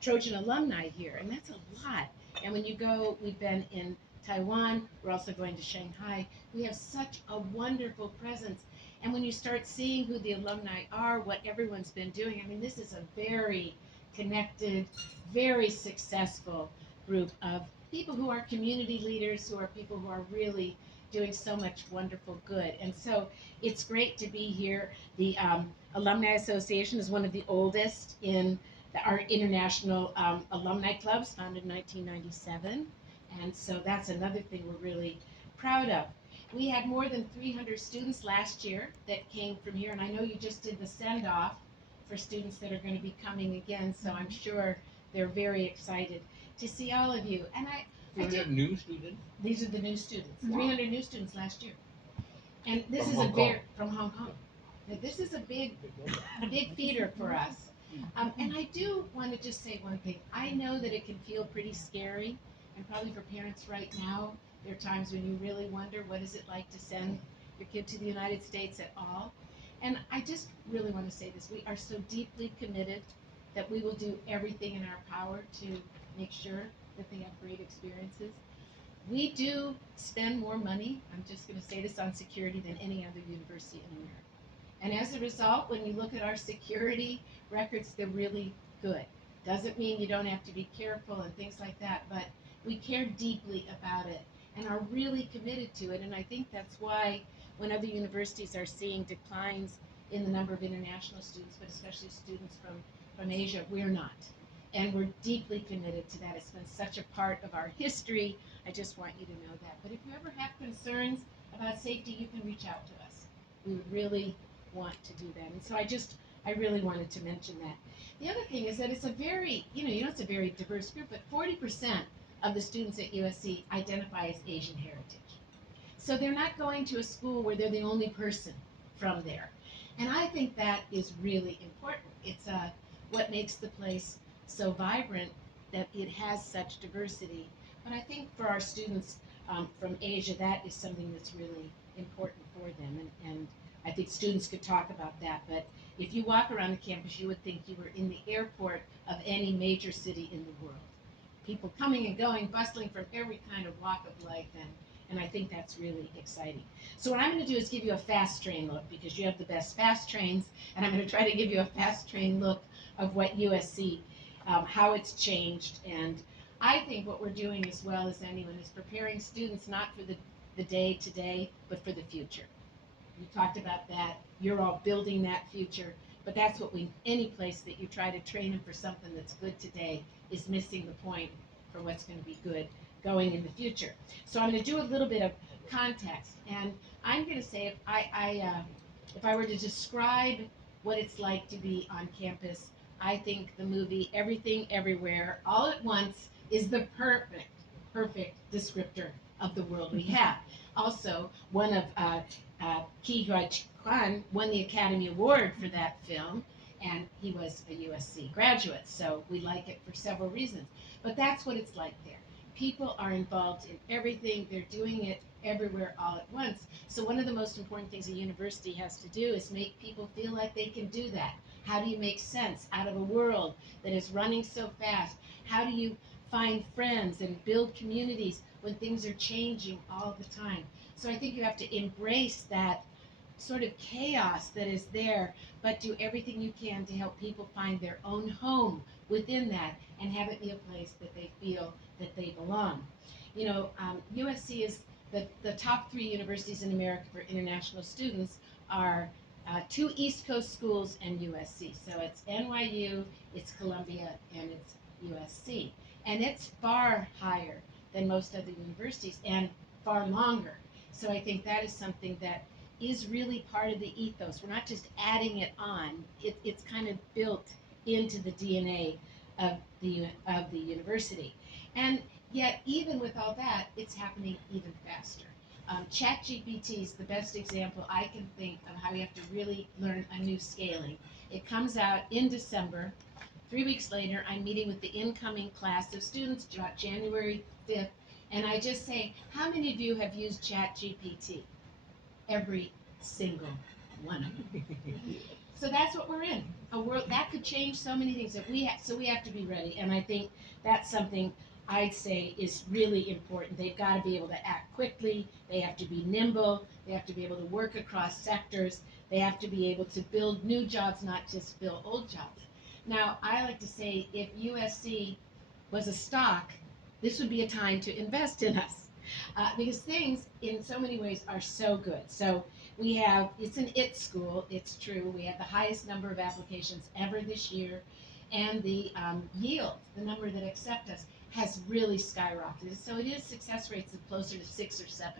Trojan alumni here, and that's a lot. And when you go, we've been in Taiwan, we're also going to Shanghai. We have such a wonderful presence. And when you start seeing who the alumni are, what everyone's been doing, I mean, this is a very connected, very successful group of people who are community leaders, who are people who are really doing so much wonderful good. And so it's great to be here. The Alumni Association is one of the oldest in our international alumni clubs, founded in 1997. And so that's another thing we're really proud of. We had more than 300 students last year that came from here, and I know you just did the send off for students that are going to be coming again, so I'm sure they're very excited to see all of you. And I have new students? These are the new students, Wow. 300 new students last year. And this From is Hong a Kong. very, from Hong Kong. Now, this is a big feeder for us. And I do want to just say one thing. I know that it can feel pretty scary, and probably for parents right now, there are times when you really wonder what is it like to send your kid to the United States at all. And I just really want to say this. We are so deeply committed that we will do everything in our power to make sure that they have great experiences. We do spend more money, I'm just going to say this, on security than any other university in America. And as a result, when you look at our security records, they're really good. Doesn't mean you don't have to be careful and things like that, but we care deeply about it and are really committed to it. And I think that's why when other universities are seeing declines in the number of international students, but especially students from Asia, we're not. And we're deeply committed to that. It's been such a part of our history. I just want you to know that. But if you ever have concerns about safety, you can reach out to us. We would really want to do that. And so I really wanted to mention that. The other thing is that it's a very, it's a very diverse group, but 40% of the students at USC identify as Asian heritage. So they're not going to a school where they're the only person from there. And I think that is really important. It's what makes the place so vibrant, that it has such diversity. But I think for our students from Asia, that is something that's really important for them. And I think students could talk about that. But if you walk around the campus, you would think you were in the airport of any major city in the world. People coming and going, bustling from every kind of walk of life. And I think that's really exciting. So what I'm going to do is give you a fast train look, because you have the best fast trains. And I'm going to try to give you a fast train look of what USC, how it's changed. And I think what we're doing as well as anyone is preparing students not for the day today, but for the future. You talked about that. You're all building that future. But that's what any place that you try to train them for something that's good today is missing the point for what's going to be good going in the future. So I'm going to do a little bit of context. And I'm going to say if I were to describe what it's like to be on campus, I think the movie Everything Everywhere All at Once is the perfect descriptor of the world we have. Also, one of Ki Kwan won the Academy Award for that film, and he was a USC graduate, so we like it for several reasons. But that's what it's like there. People are involved in everything. They're doing it everywhere all at once. So one of the most important things a university has to do is make people feel like they can do that. How do you make sense out of a world that is running so fast? How do you find friends and build communities when things are changing all the time? So I think you have to embrace that sort of chaos that is there, but do everything you can to help people find their own home within that and have it be a place that they feel that they belong. USC is the top 3 universities in America for international students are 2 East Coast schools and USC. So it's NYU, it's Columbia, and it's USC. And it's far higher than most other universities and far longer. So I think that is something that is really part of the ethos. We're not just adding it on. It's kind of built into the DNA of the university. And yet, even with all that, it's happening even faster. ChatGPT is the best example I can think of how you have to really learn a new scaling. It comes out in December. 3 weeks later, I'm meeting with the incoming class of students, January 5th, and I just say, how many of you have used ChatGPT? Every single one of them. So that's what we're in. A world that could change so many things that so we have to be ready. And I think that's something I'd say is really important. They've got to be able to act quickly. They have to be nimble. They have to be able to work across sectors. They have to be able to build new jobs, not just fill old jobs. Now, I like to say if USC was a stock, this would be a time to invest in us because things in so many ways are so good. So it's an IT school, it's true. We have the highest number of applications ever this year, and the yield, the number that accept us, has really skyrocketed. So it is success rates of closer to 6 or 7%,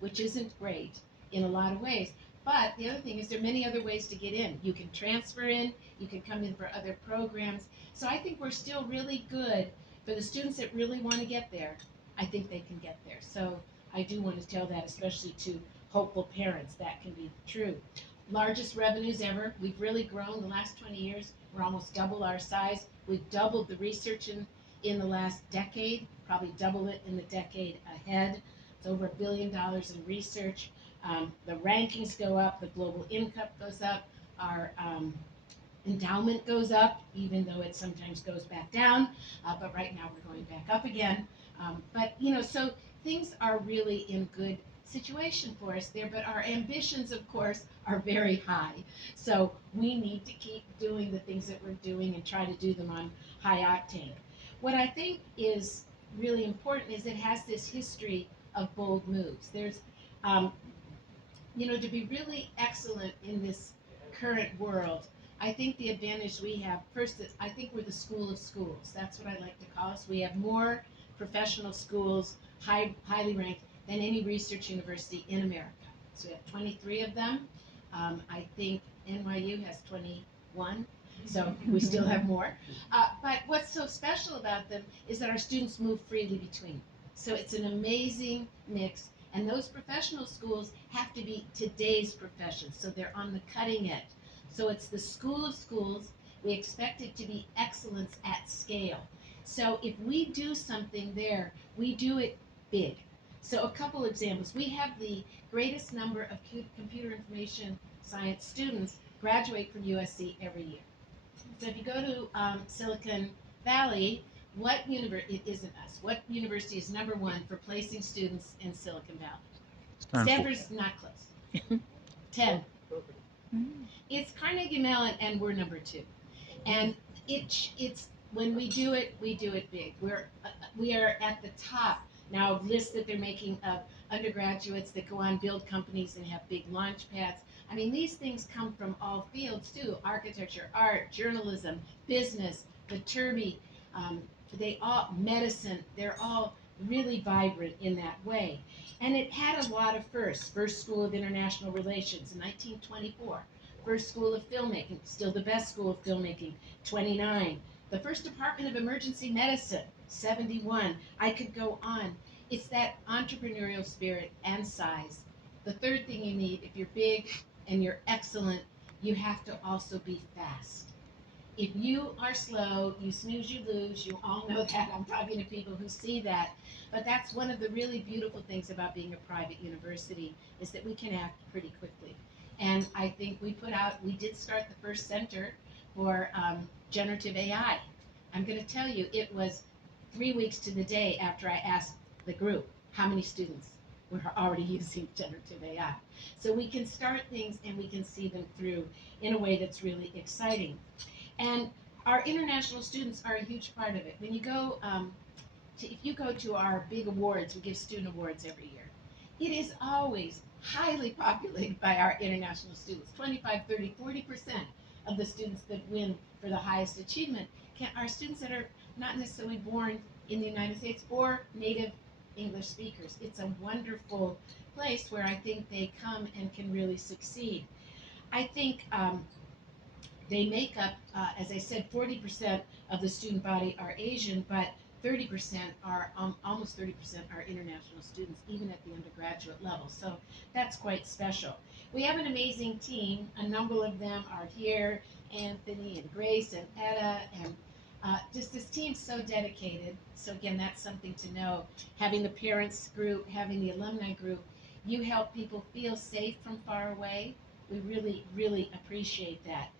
which isn't great in a lot of ways. But the other thing is there are many other ways to get in. You can transfer in, you can come in for other programs. So I think we're still really good for the students that really want to get there. I think they can get there. So I do want to tell that, especially to hopeful parents, that can be true. Largest revenues ever. We've really grown the last 20 years. We're almost double our size. We've doubled the research in the last decade, probably double it in the decade ahead. It's over $1 billion in research. The rankings go up, the global income goes up, our endowment goes up, even though it sometimes goes back down, but right now we're going back up again. So things are really in good situation for us there, but our ambitions, of course, are very high. So we need to keep doing the things that we're doing and try to do them on high octane. What I think is really important is it has this history of bold moves. There's, to be really excellent in this current world, I think the advantage we have, first, I think we're the school of schools. That's what I like to call us. We have more professional schools, highly ranked, than any research university in America. So we have 23 of them. I think NYU has 21, so we still have more. But what's so special about them is that our students move freely between. So it's an amazing mix. And those professional schools have to be today's professions, so they're on the cutting edge. So it's the school of schools. We expect it to be excellence at scale. So if we do something there, we do it big. So a couple examples. We have the greatest number of computer information science students graduate from USC every year. So if you go to Silicon Valley, it isn't us. What university is number one for placing students in Silicon Valley? Stanford's not close. 10. It's Carnegie Mellon, and we're number 2. And it's when we do it big. We are at the top now of lists that they're making of undergraduates that go on, build companies, and have big launch pads. I mean, these things come from all fields too: architecture, art, journalism, business, the Turby. Medicine, they're all really vibrant in that way. And it had a lot of firsts. First School of International Relations in 1924. First School of Filmmaking, still the best school of filmmaking, 29. The first Department of Emergency Medicine, 71. I could go on. It's that entrepreneurial spirit and size. The third thing you need, if you're big and you're excellent, you have to also be fast. If you are slow, you snooze, you lose. You all know that. I'm talking to people who see that. But that's one of the really beautiful things about being a private university, is that we can act pretty quickly. And I think we did start the first center for generative AI. I'm going to tell you, it was 3 weeks to the day after I asked the group how many students were already using generative AI. So we can start things and we can see them through in a way that's really exciting. And our international students are a huge part of it. When you go, if you go to our big awards, we give student awards every year. It is always highly populated by our international students. 25, 30, 40% of the students that win for the highest achievement are students that are not necessarily born in the United States or native English speakers. It's a wonderful place where I think they come and can really succeed. I think they make up, as I said, 40% of the student body are Asian, but 30% are, almost 30% are international students, even at the undergraduate level. So that's quite special. We have an amazing team. A number of them are here: Anthony and Grace and Etta, and just this team's so dedicated. So again, that's something to know. Having the parents group, having the alumni group, you help people feel safe from far away. We really, really appreciate that.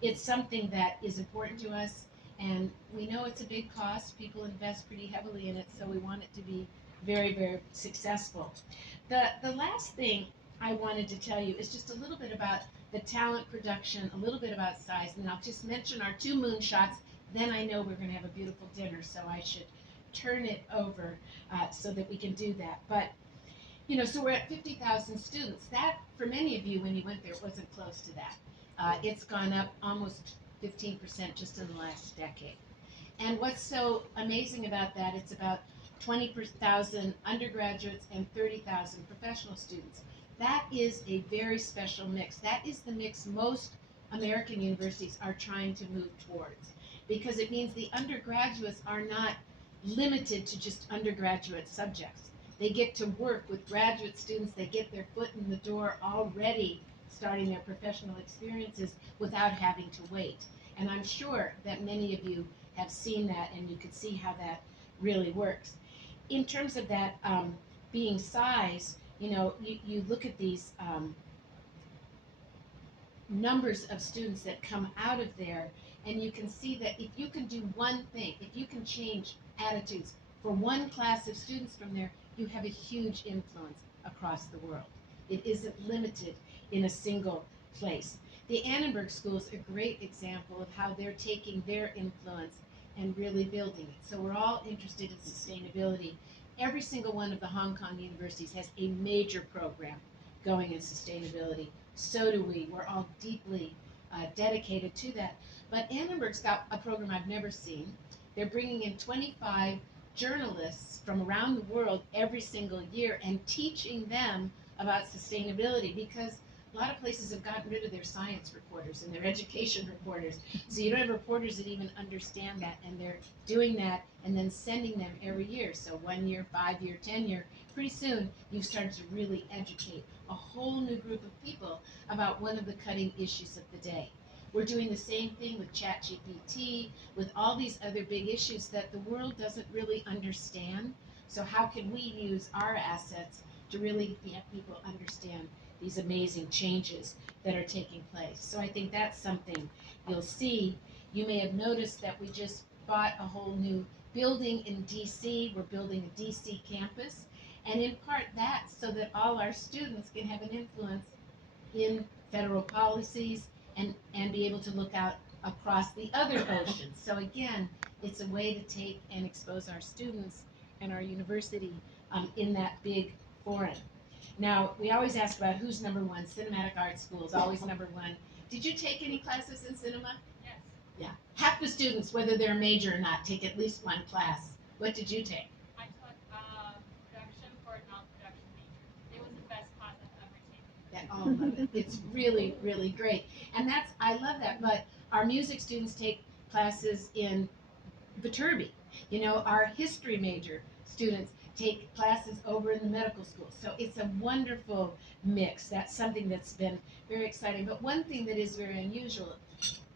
It's something that is important to us, and we know it's a big cost. People invest pretty heavily in it, so we want it to be very, very successful. The last thing I wanted to tell you is just a little bit about the talent production, a little bit about size, and I'll just mention our 2 moonshots. Then I know we're going to have a beautiful dinner, so I should turn it over so that we can do that. But so we're at 50,000 students. That, for many of you, when you went there, wasn't close to that. It's gone up almost 15% just in the last decade. And what's so amazing about that, it's about 20,000 undergraduates and 30,000 professional students. That is a very special mix. That is the mix most American universities are trying to move towards, because it means the undergraduates are not limited to just undergraduate subjects. They get to work with graduate students. They get their foot in the door already, starting their professional experiences without having to wait. And I'm sure that many of you have seen that, and you can see how that really works. In terms of that being size, you look at these numbers of students that come out of there, and you can see that if you can do one thing, if you can change attitudes for one class of students from there, you have a huge influence across the world. It isn't limited in a single place. The Annenberg School is a great example of how they're taking their influence and really building it. So we're all interested in sustainability. Every single one of the Hong Kong universities has a major program going in sustainability. So do we. We're all deeply dedicated to that. But Annenberg's got a program I've never seen. They're bringing in 25 journalists from around the world every single year and teaching them about sustainability, because a lot of places have gotten rid of their science reporters and their education reporters. So you don't have reporters that even understand that, and they're doing that and then sending them every year. So 1 year, 5 year, 10 year, pretty soon you've started to really educate a whole new group of people about one of the cutting issues of the day. We're doing the same thing with ChatGPT, with all these other big issues that the world doesn't really understand. So how can we use our assets to really have people understand these amazing changes that are taking place? So I think that's something you'll see. You may have noticed that we just bought a whole new building in DC. We're building a DC campus, and in part that's so that all our students can have an influence in federal policies and be able to look out across the other oceans. So again, it's a way to take and expose our students and our university in that big forum. Now, we always ask about who's number one. Cinematic Arts School is always number one. Did you take any classes in cinema? Yes. Yeah. Half the students, whether they're a major or not, take at least one class. What did you take? I took production for a non-production major. It was the best class I've ever taken. Love it. It's really, really great. And I love that. But our music students take classes in Viterbi. Our history major students take classes over in the medical school. So it's a wonderful mix. That's something that's been very exciting. But one thing that is very unusual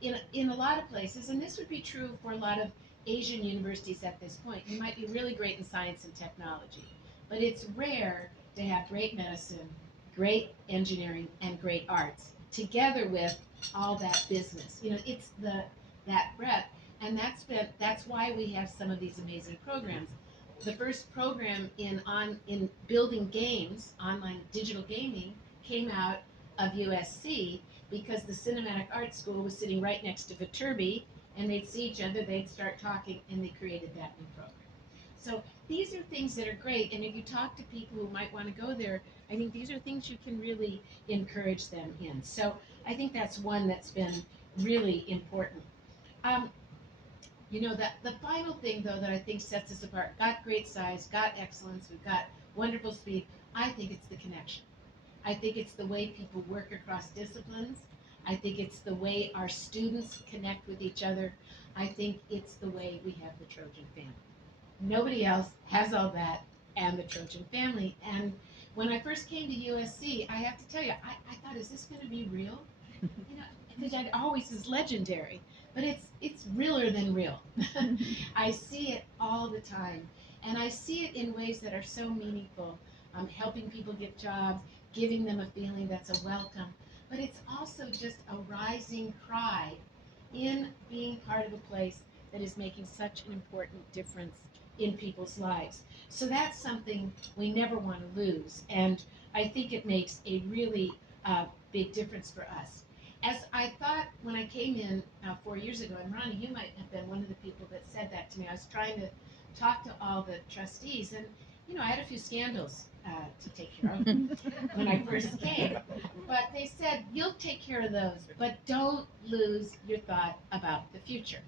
in a lot of places, and this would be true for a lot of Asian universities at this point, you might be really great in science and technology, but it's rare to have great medicine, great engineering, and great arts together with all that business. It's that breadth, and that's why we have some of these amazing programs. The first program in building games, online digital gaming, came out of USC because the Cinematic Arts School was sitting right next to Viterbi, and they'd see each other, they'd start talking, and they created that new program. So these are things that are great, and if you talk to people who might want to go there, I think these are things you can really encourage them in. So I think that's one that's been really important. The final thing, though, that I think sets us apart, got great size, got excellence, we've got wonderful speed, I think it's the connection. I think it's the way people work across disciplines. I think it's the way our students connect with each other. I think it's the way we have the Trojan family. Nobody else has all that and the Trojan family. And when I first came to USC, I have to tell you, I thought, is this going to be real? Because it always is legendary, but it's realer than real. I see it all the time, and I see it in ways that are so meaningful, helping people get jobs, giving them a feeling that's a welcome. but it's also just a rising pride in being part of a place that is making such an important difference in people's lives. So that's something we never want to lose. And I think it makes a really big difference for us. As I thought when I came in 4 years ago, and Ronnie, you might have been one of the people that said that to me. I was trying to talk to all the trustees, and I had a few scandals to take care of when I first came. But they said, you'll take care of those, but don't lose your thought about the future.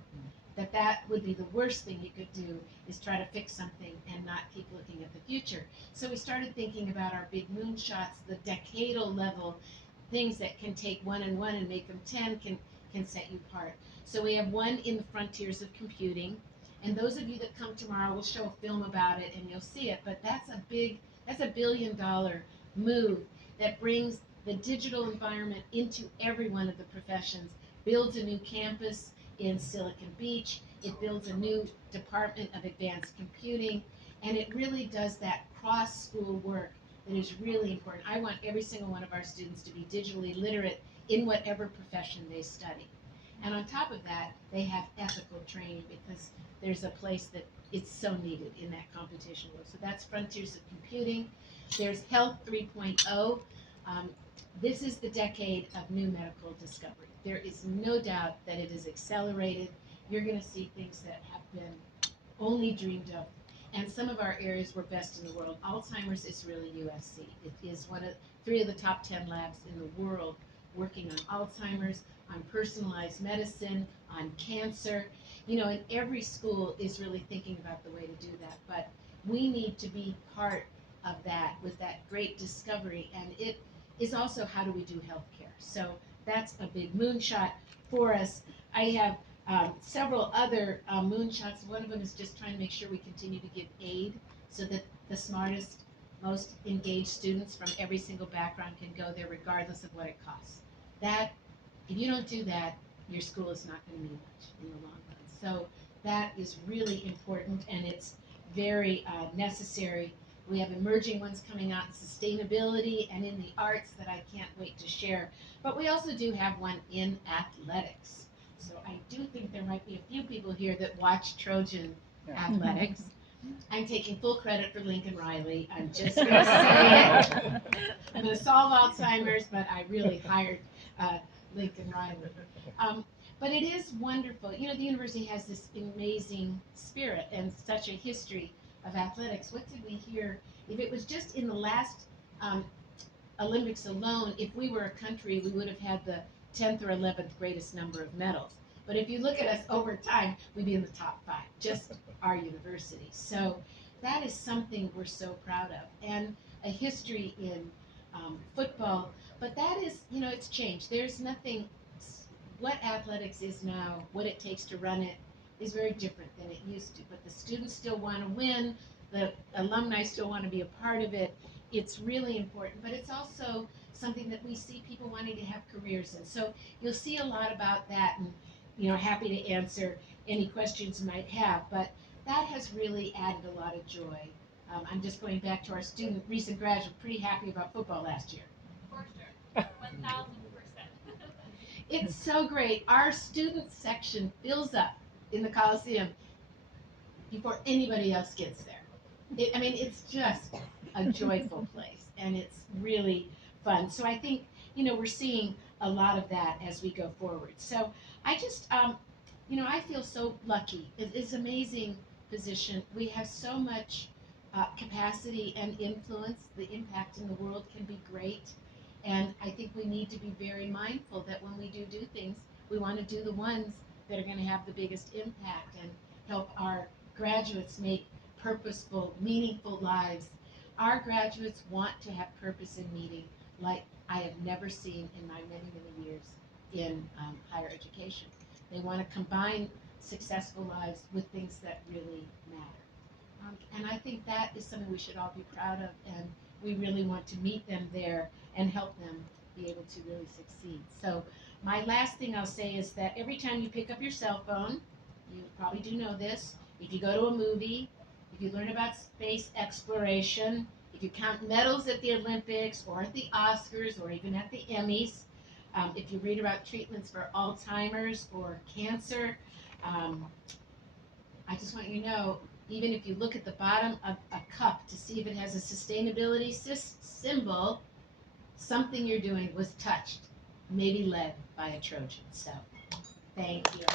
That would be the worst thing you could do, is try to fix something and not keep looking at the future. So we started thinking about our big moonshots, the decadal level things that can take 1 and 1 and make them 10 can set you apart. So we have one in the frontiers of computing, and those of you that come tomorrow, we'll show a film about it and you'll see it. But that's a $1 billion move that brings the digital environment into every one of the professions, builds a new campus in Silicon Beach, it builds a new department of advanced computing, and it really does that cross-school work that is really important. I want every single one of our students to be digitally literate in whatever profession they study. And on top of that, they have ethical training, because there's a place that it's so needed in that competition world. So that's Frontiers of Computing. There's Health 3.0. This is the decade of new medical discovery. There is no doubt that it is accelerated. You're going to see things that have been only dreamed of. And some of our areas were best in the world. Alzheimer's is really USC. It is one of 3 of the top 10 labs in the world working on Alzheimer's, on personalized medicine, on cancer. And every school is really thinking about the way to do that. But we need to be part of that with that great discovery. And it is also, how do we do healthcare? So that's a big moonshot for us. I have several other moonshots. One of them is just trying to make sure we continue to give aid so that the smartest, most engaged students from every single background can go there regardless of what it costs. That, if you don't do that, your school is not going to mean much in the long run. So that is really important, and it's very necessary. We have emerging ones coming out in sustainability and in the arts that I can't wait to share. But we also do have one in athletics. So I do think there might be a few people here that watch Trojan athletics. I'm taking full credit for Lincoln Riley. I'm just going to say it. I'm going to solve Alzheimer's, but I really hired Lincoln Riley. But it is wonderful. The university has this amazing spirit and such a history of athletics. What did we hear? If it was just in the last Olympics alone, if we were a country, we would have had the 10th or 11th greatest number of medals. But if you look at us over time, we'd be in the top 5, just our university. So that is something we're so proud of. And a history in football, but that is, it's changed. There's nothing, what athletics is now, what it takes to run it, is very different than it used to. But the students still want to win, the alumni still want to be a part of it. It's really important, but it's also something that we see people wanting to have careers in. So you'll see a lot about that, and happy to answer any questions you might have. But that has really added a lot of joy. I'm just going back to our recent graduate, pretty happy about football last year. For sure. 1,000%. It's so great. Our student section fills up in the Coliseum before anybody else gets there. It's just a joyful place, and it's really fun. So I think, we're seeing a lot of that as we go forward. So I just, I feel so lucky. It's an amazing position. We have so much capacity and influence. The impact in the world can be great. And I think we need to be very mindful that when we do things, we want to do the ones that are going to have the biggest impact and help our graduates make purposeful, meaningful lives. Our graduates want to have purpose and meaning like I have never seen in my many, many years in higher education. They want to combine successful lives with things that really matter. And I think that is something we should all be proud of, and we really want to meet them there and help them be able to really succeed. So my last thing I'll say is that every time you pick up your cell phone, you probably do know this, if you go to a movie, if you learn about space exploration, if you count medals at the Olympics or at the Oscars or even at the Emmys, If you read about treatments for Alzheimer's or cancer, I just want you to know, even if you look at the bottom of a cup to see if it has a sustainability symbol, something you're doing was touched, maybe led by a Trojan. So, thank you.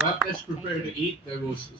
Well, let's prepare to eat. There was